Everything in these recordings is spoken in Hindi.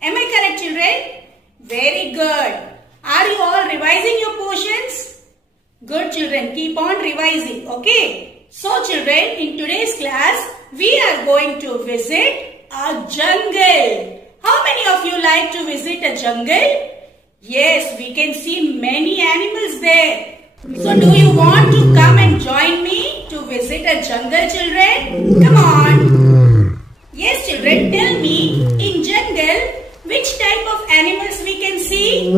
Am I correct, children? Very good. Are you all revising your portions? Good, children. Keep on revising. Okay. So, children, in today's class, we are going to visit a jungle. How many of you like to visit a jungle? Yes, we can see many animals there. So, do you want to come and join me to visit a jungle, children? Come on. Yes, children, tell me, in jungle, which type of animals we can see?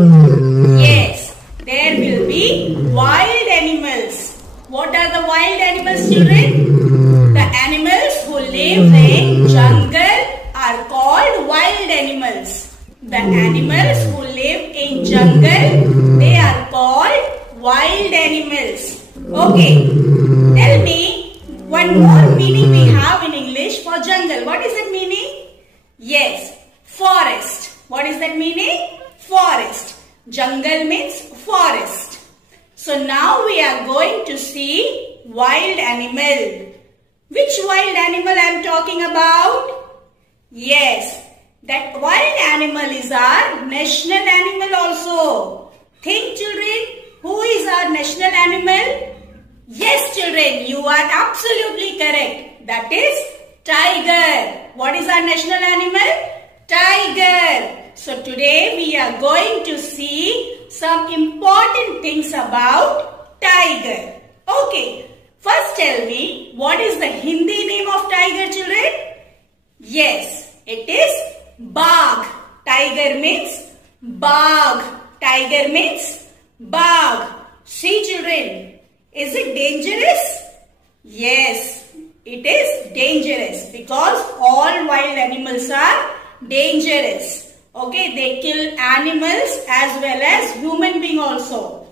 Yes, there will be wild animals. What are the wild animals, children? The animals who live in jungle are called wild animals. The animals who live in jungle, they are called wild animals. Okay, tell me one more meaning we have in English for jungle. What is that meaning? Yes, forest. What is that meaning? Forest. Jungle means forest. So now we are going to see wild animal. Which wild animal I am talking about? Yes, that wild animal is our national animal also. Think, children, who is our national animal? Yes, children, you are absolutely correct. That is tiger. What is our national animal? Tiger. So today we are going to see some important things about tiger. Okay, first tell me, what is the Hindi name of tiger, children? Yes, it is Bagh. Tiger means Bagh. Tiger means Bagh. See, children, is it dangerous? Yes, it is dangerous because all wild animals are dangerous. Okay, they kill animals as well as human being also.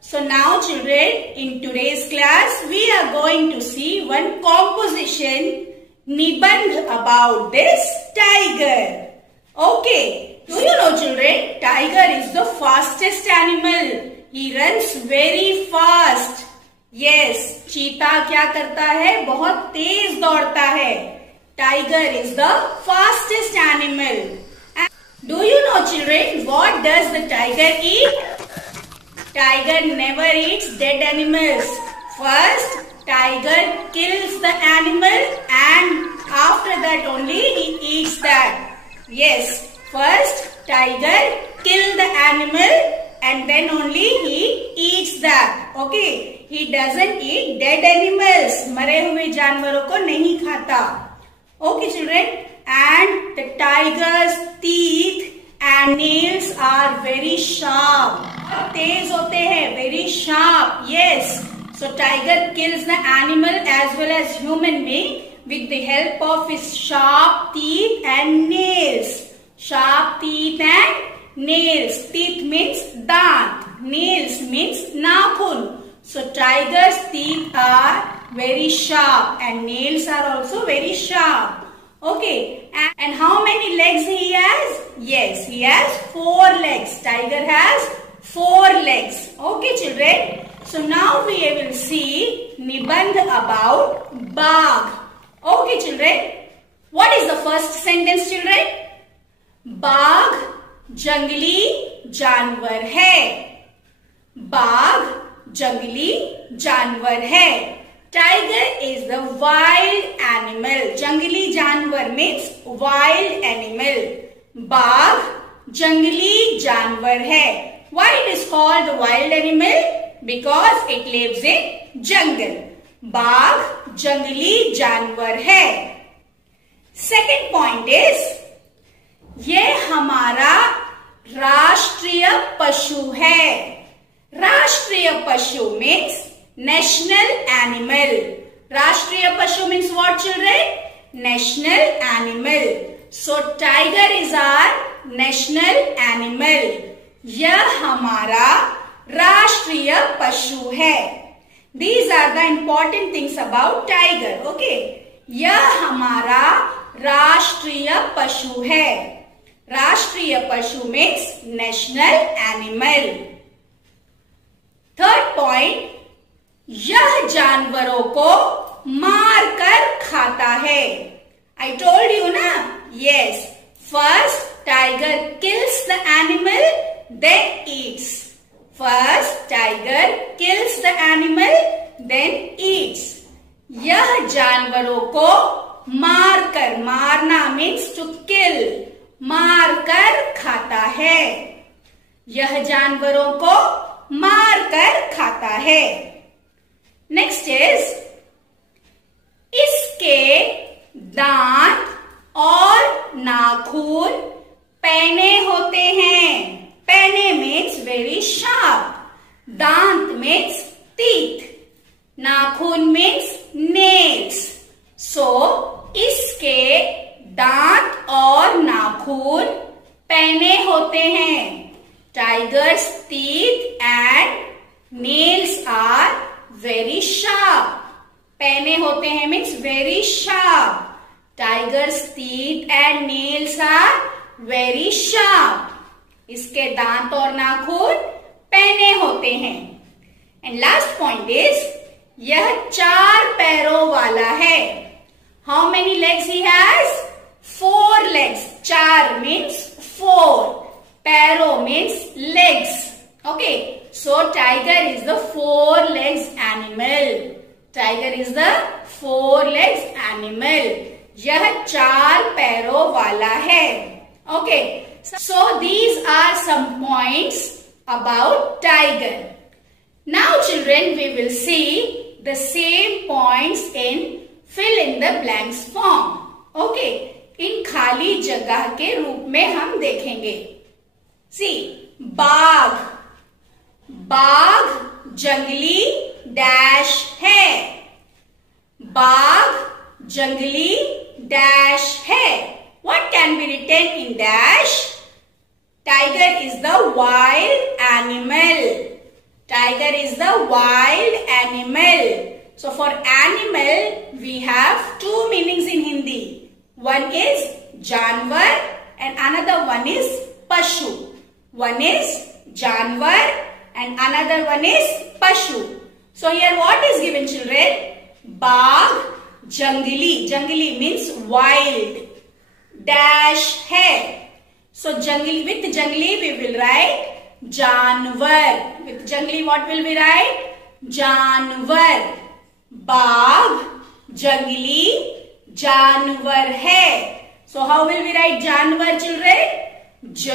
So now, children, in today's class, we are going to see one composition, Nibandh, about this tiger. Okay, do you know, children, tiger is the fastest animal. He runs very fast. Yes, cheetah क्या करता है? बहुत तेज दौड़ता है. Tiger is the fastest animal. And do you know, children, what does the tiger eat? Tiger never eats dead animals. First, tiger kills the animal and after that only he eats that. Yes, first tiger kills the animal and then only he eats that. Okay, he doesn't eat dead animals. मरे हुए जानवरों को नहीं खाता. Okay, children, and the tiger's teeth and nails are very sharp. तेज होते हैं, very sharp. Yes. So tiger kills the animal as well as human being with the help of his sharp teeth and nails. Sharp teeth and nails. Teeth means dant. Nails means nakhun. So tiger's teeth are very sharp and nails are also very sharp. Okay, and how many legs he has? Yes, he has 4 legs. Tiger has 4 legs. Okay, children. So now we will see Nibandh about Bagh. Okay, children. What is the first sentence, children? Bagh जंगली जानवर है. बाघ जंगली जानवर है. Tiger is the wild animal. जंगली जानवर means wild animal. बाघ जंगली जानवर है. Why it is called the wild animal? Because it lives in jungle. बाघ जंगली जानवर है. Second point is, ये हमारा राष्ट्रीय पशु है. राष्ट्रीय पशु means national animal. राष्ट्रीय पशु means what, children? National animal. So tiger is our national animal. यह हमारा राष्ट्रीय पशु है. These are the important things about tiger. Okay. यह हमारा राष्ट्रीय पशु है. राष्ट्रीय पशु means national animal. Third point, यह जानवरों को मार कर खाता है. I told you ना. Yes, first tiger animal, then eats. First, tiger kills the animal, then eats. यह जानवरों को मारकर, मारना मीन्स टू किल, मारकर खाता है. यह जानवरों को मारकर खाता है. नेक्स्ट इज, इसके दांत और नाखून पैने होते हैं. पैने मीन्स वेरी शार्प. दांत मीन्स टीथ. नाखून मीन्स नेल्स. सो इसके दांत और नाखून पैने होते हैं. Tiger's teeth and nails are very sharp. पैने होते हैं means very sharp. Tiger's teeth and nails are very sharp. इसके दांत और नाखून पैने होते हैं. एंड लास्ट पॉइंट इज, यह 4 पैरों वाला है. How many legs he has? 4 legs. 4 means 4. पैरों means legs. Okay, so tiger is the 4 legs animal. Tiger is the 4 legs animal. यह 4 पैरों वाला है. Okay, so these are some points about tiger. Now children, we will see the same points in fill in the blanks form. Okay, इन खाली जगह के रूप में हम देखेंगे. See, बाघ. बाघ जंगली डैश है. बाघ जंगली डैश है. What can be written in dash? Tiger is the wild animal. Tiger is the wild animal. So for animal, we have 2 meanings in Hindi. One is जानवर and another one is pashu. One is जानवर and another one is pashu. So here what is given, children? बाघ जंगली. जंगली means wild. Dash है. So जंगली, with जंगली we will write जानवर. With जंगली what will we write? जानवर. बाघ जंगली जानवर है. So how will we write जानवर, children? ज,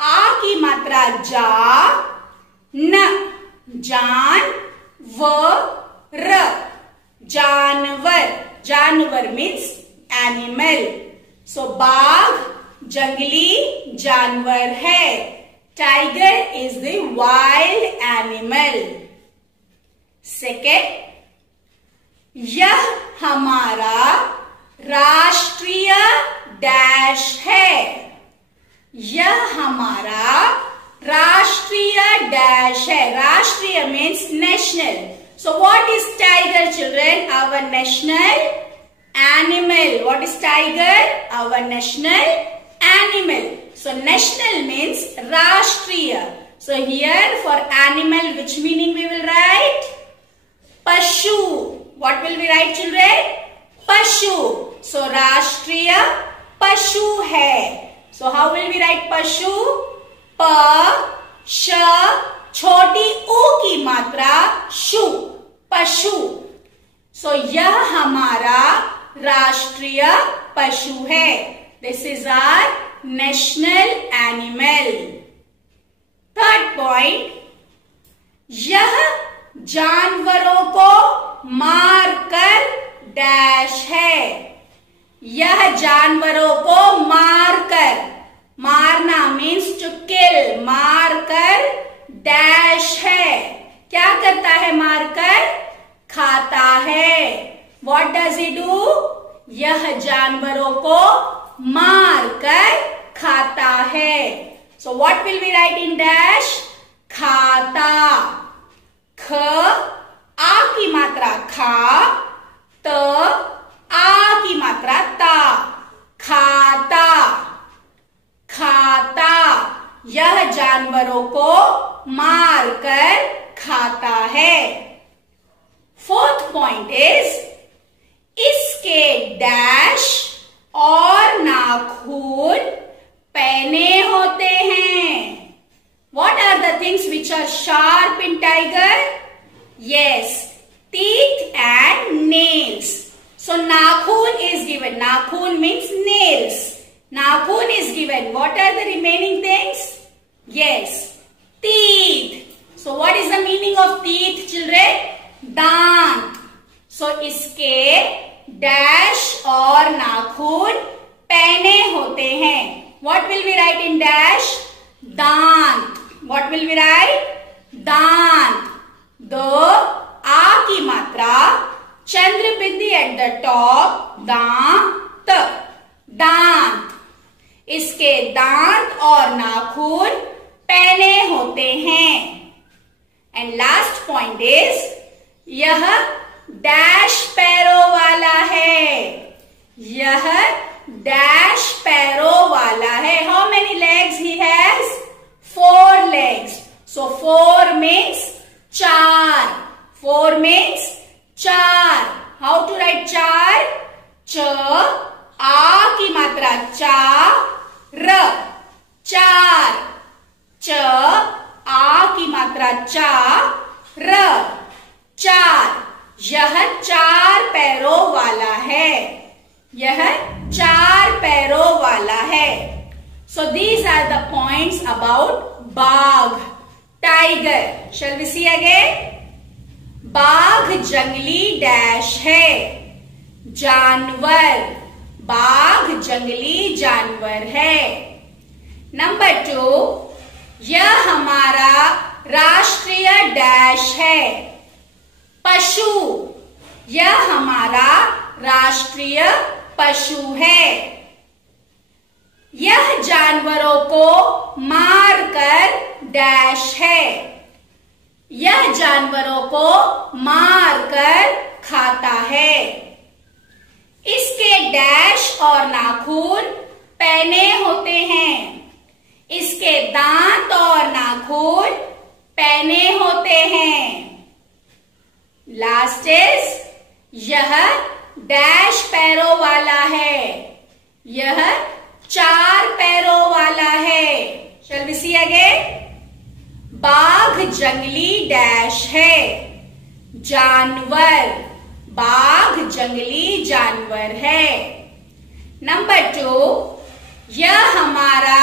आ की मात्रा जा, न, जान, व, र. जानवर. जानवर means animal. So बाघ जंगली जानवर है. Tiger is the wild animal. Second, यह हमारा राष्ट्रीय डैश है. यह हमारा राष्ट्रीय डैश है. राष्ट्रीय means national. So what is tiger, children? Our national animal. What is tiger? Our national animal. So national means राष्ट्रीय. So here for animal, which meaning we will write? Pashu. What will we write, children? Pashu. So राष्ट्रीय पशु है. So how will we write pashu? प, श, छोटी ऊ की मात्रा शु. पशु. So यह हमारा राष्ट्रीय पशु है. This is our national animal. Third point, यह जानवरों को मारकर डैश है. यह जानवरों को मारकर, मारना मीन्स टू किल, मारकर डैश है. क्या करता है मारकर? खाता है. What does he do? यह जानवरों को मारकर खाता है. So what will we write in dash? खाता. ख, आ की मात्रा खा, त, आ की मात्रा ता. खाता. खाता. यह जानवरों को मारकर खाता है. Fourth point is, इसके डैश और नाखून पैने होते हैं. sharp in tiger? Yes. Teeth and nails. So nakhun is given. Nakhun means nails. Nakhun is given. What are the remaining things? Yes. Teeth. So what is the meaning of teeth, children? दांत. So इसके dash और नाखून पैने होते हैं. What will we write in dash? दांत. What will we write? दांत. The आ की मात्रा चंद्र बिंदी at the top. दांत. दांत. इसके दांत और नाखून पैने होते हैं. And last point is यह डैश पैरों वाला है. यह डैश पैरों वाला है. How many legs he has? 4 legs. So 4 means 4. 4 means 4. How to write 4? च आ की मात्रा चा र. 4. च आ की मात्रा चा र. 4. यह 4 पैरों वाला है. यह 4 पैरों वाला है. So these are the points about बाघ, tiger. Shall we see again? बाघ जंगली डैश है. जानवर. बाघ जंगली जानवर है. नंबर 2, यह हमारा राष्ट्रीय डैश है. पशु. यह हमारा राष्ट्रीय पशु है. यह जानवरों को मारकर डैश है. यह जानवरों को मारकर खाता है. इसके डैश और नाखून पैने होते हैं. इसके दांत और नाखून पैने होते हैं. लास्ट इज यह डैश पैरों वाला है. यह 4 पैरों वाला है. Shall we see again? बाघ जंगली डैश है. जानवर. बाघ जंगली जानवर है. नंबर 2, यह हमारा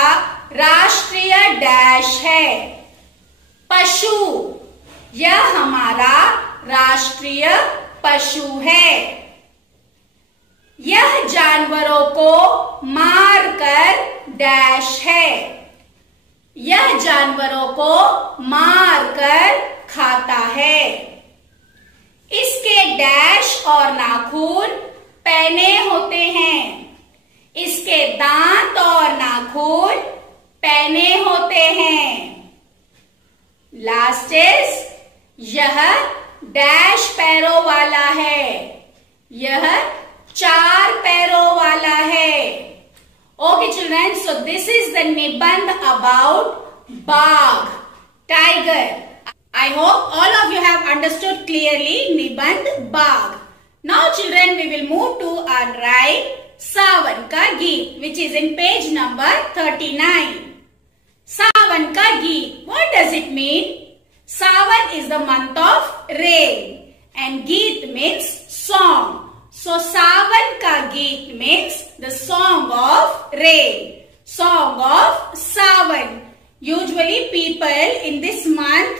राष्ट्रीय डैश है. पशु. यह हमारा राष्ट्रीय पशु है. यह जानवरों को मारकर डैश है. यह जानवरों को मारकर खाता है. इसके डैश और नाखून पैने होते हैं. इसके दांत और नाखून पैने होते हैं. लास्ट इज यह डैश पैरों वाला है. यह 4 पैरों वाला है. Okay children, so this is the निबंध about बाघ, tiger. I hope all of you have understood clearly निबंध बाघ. Now children, we will move to and write सावन का गीत, which is in page number 39. सावन का गीत. What does it mean? Sawan is the month of rain and Geet means song. So Sawan ka Geet means the song of rain, song of Sawan. Usually people in this month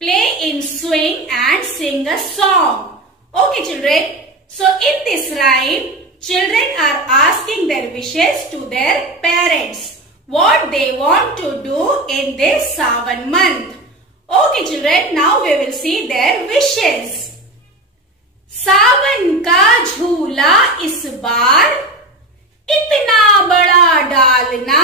play in swing and sing a song. Okay children, so in this rhyme children are asking their wishes to their parents, what they want to do in this Sawan month. Okay children, now we will see their wishes. सावन का झूला इस बार इतना बड़ा डालना.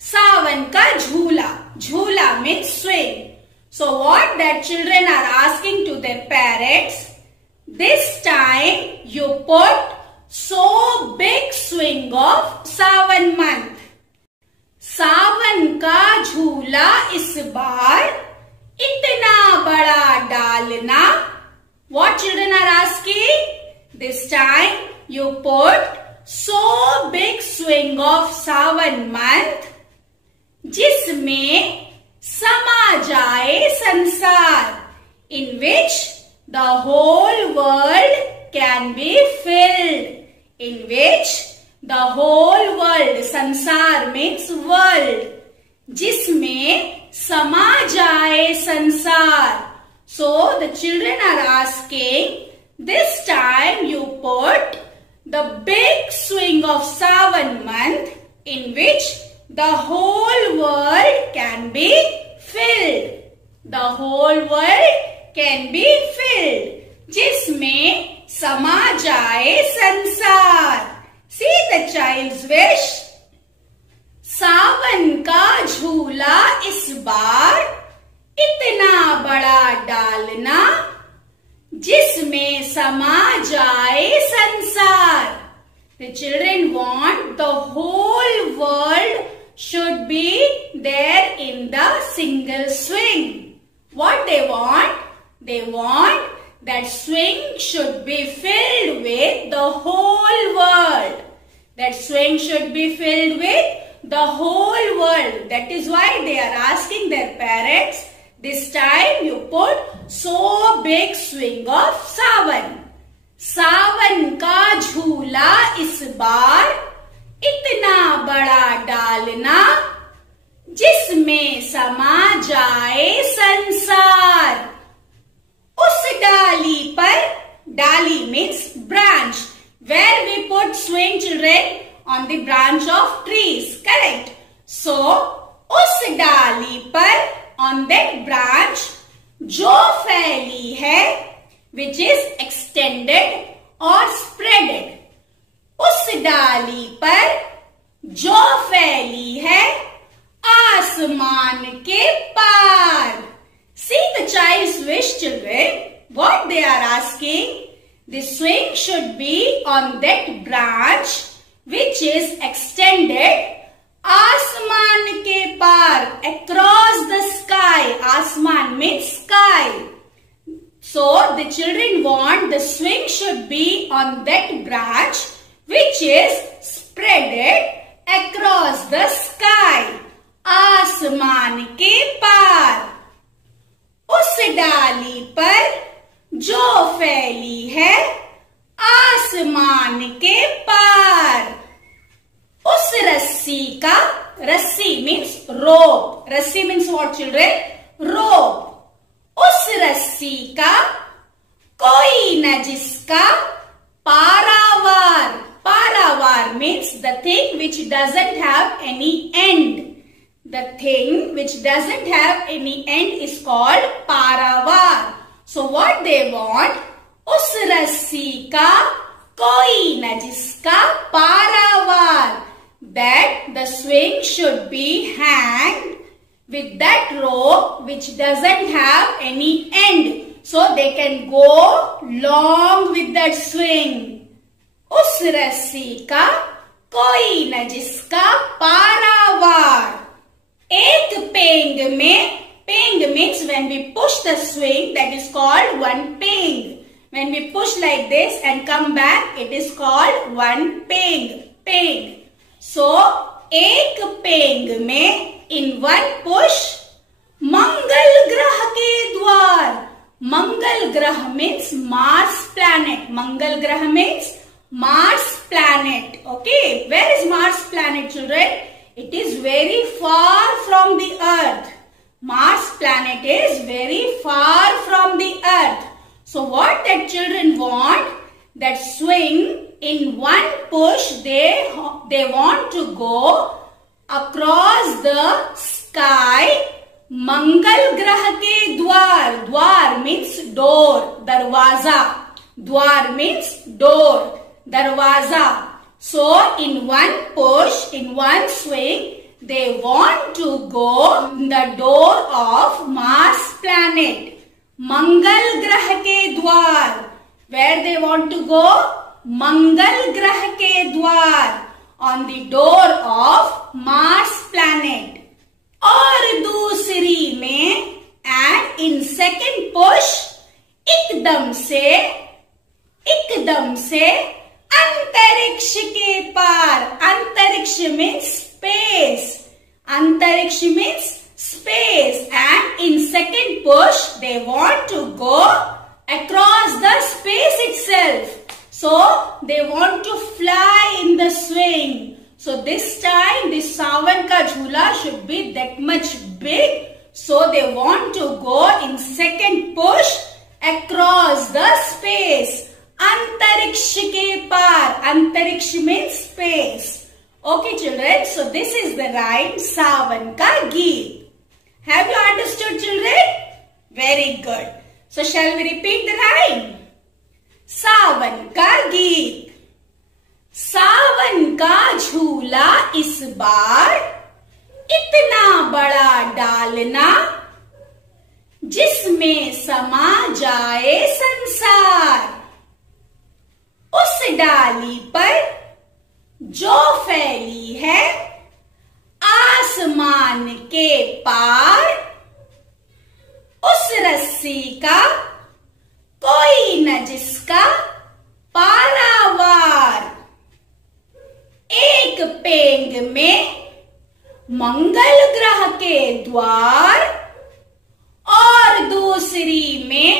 सावन का झूला. झूला means swing. So what that children are asking to their parents, this time you put so big swing of Sawan month. सावन का झूला इस बार इतना बड़ा डालना. What children are asking? This time you put so big swing of Sawan month जिसमें समा जाए संसार, in which the whole world can be filled, in which the whole world, संसार means world, जिसमें समा जाए संसार. So the children are asking, this time you put the big swing of Sawan month in which the whole world can be filled. The whole world can be filled, जिसमें समा जाए संसार. See the child's wish. सावन का झूला इस बार इतना बड़ा डालना, जिसमें समा जाए संसार. The children want the whole world should be there in the single swing. What they want? They want that swing should be filled with the whole world. That swing should be filled with the whole world. That is why they are asking their parents, this time you put so big swing of Sawan. सावन का झूला इस बार इतना बड़ा डालना, जिसमें समा जाए संसार. उस डाली पर, डाली means branch, where we put swing, children, on the branch of trees, correct? So उस डाली पर, on that branch, जो फैली है, which is extended or spreaded, उस डाली पर जो फैली है आसमान के पार. See the child's wish, children. What they are asking? The swing should be on that branch which is extended आसमान के पार, across the sky. आसमान means sky. So the children want the swing should be on that branch which is spreaded across the sky. आसमान के पार. उस डाली पर जो फैली है आसमान के पार. उस रस्सी का, रस्सी means rope. रस्सी means what, children? Rope. उस रस्सी का कोई न जिसका पारावार. पारावार means the thing which doesn't have any end. The thing which doesn't have any end is called paravar. So what they want? उस रस्सी का कोई न जिसका पारावार. That the swing should be hanged with that rope which doesn't have any end. So they can go long with that swing. उस रस्सी का कोई न जिसका पारावार. एक पेंग में, पेंग means when we push the swing, that is called one peng. When we push like this and come back, it is called one peng. Peng. So एक पेंग में, in one push, मंगल ग्रह के द्वार. मंगल ग्रह means Mars planet. मंगल ग्रह means Mars planet. Okay, where is Mars planet, children? It is very far from the earth. Mars planet is very far from the earth. So what that children want? That swing, in one push they want to go across the sky. मंगल ग्रह के द्वार. द्वार means door. दरवाजा. द्वार means door. Darwaza. So in one push, in one swing, they want to go in the door of Mars planet. Mangal grah ke dwar. Where they want to go? Mangal grah ke dwar. On the door of Mars planet. और दूसरी में, and in second push, एकदम से अंतरिक्ष के पार. अंतरिक्ष means space. अंतरिक्ष means space. space, and in second push they want to go across the space itself. So they want to fly in the swing. So this time this sawan ka jhula should be that much big. So they want to go in second push across the space. Antariksh ke par. Antariksh means space. Okay children, so this is the rhyme Sawan ka Geet. Have you understood children? Very good. So shall we repeat the rhyme? सावन का गीत. सावन का झूला इस बार इतना बड़ा डालना जिसमें समा जाए संसार. उस डाली पर जो फैली है आसमान के पार. उस रस्सी का कोई न जिसका पारावार. एक पेंग में मंगल ग्रह के द्वार और दूसरी में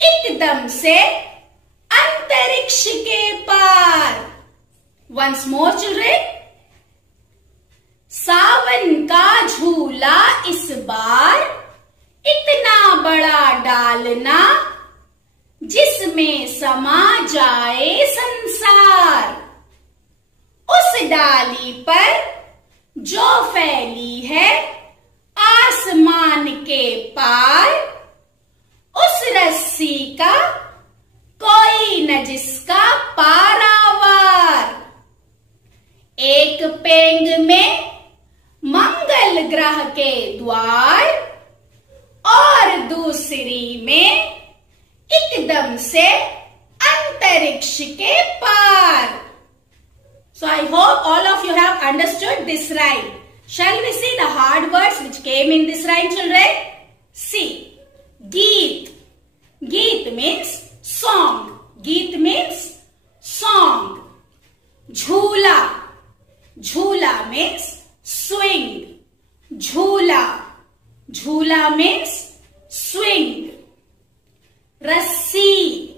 एकदम से अंतरिक्ष के पार. Once more children. सावन का झूला इस बार इतना बड़ा डालना जिसमें समा जाए संसार. उस डाली पर जो फैली है आसमान के पार. उस रस्सी का कोई न जिसका पारावार. एक पेंग में मंगल ग्रह के द्वार और दूसरी में एकदम से अंतरिक्ष के पार. So I hope all of you have understood this rhyme. Shall we see the hard words which came in this rhyme children? See. Geet. Geet means song. Geet means song. Jhula. Jhula means swing. Jhula. Jhula means swing. Rassi.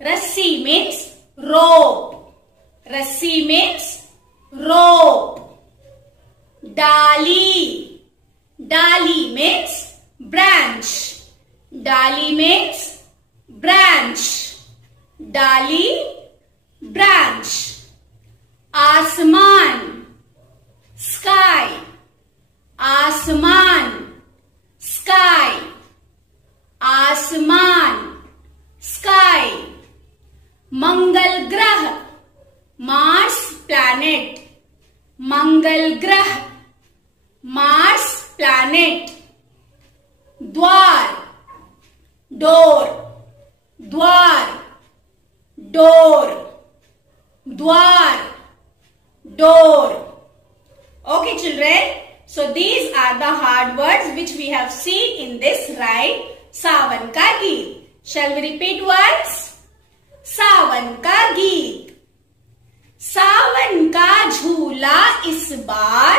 Rassi means rope. Rassi means rope. Dali. Dali means branch. Dali means branch. Dali, branch. Asman. Sky. Asman. Sky. Asman. Sky. Mangal Grah. Mars planet. Mangal Grah. Mars planet. Dwar. Door. Dwar. Door. Dwar. Door. Okay children. So these are the hard words which we have seen in this rhyme Sawan ka Geet. Shall we repeat once? सावन का गीत. सावन का झूला इस बार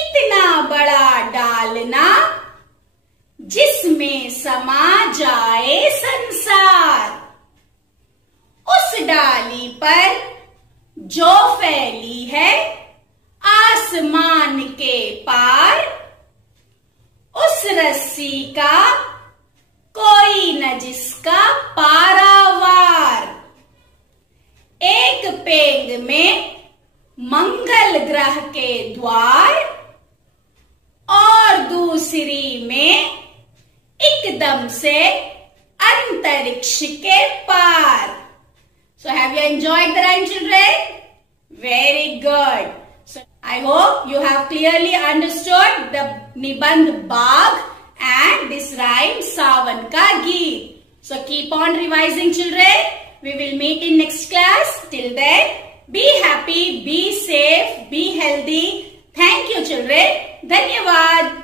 इतना बड़ा डालना जिसमें समा जाए संसार. उस डाली पर जो फैली है आसमान के पार. उस रस्सी का कोई न जिसका पारावार. एक पेंग में मंगल ग्रह के द्वार और दूसरी में एकदम से अंतरिक्ष के पार. So have you enjoyed the rhyme children? Very good. So I hope you have clearly understood the Nibandh Bagh and this rhyme Sawan ka Geet. So keep on revising children. We will meet in next class. Till then, be happy, be safe, be healthy. Thank you children. Dhanyavad.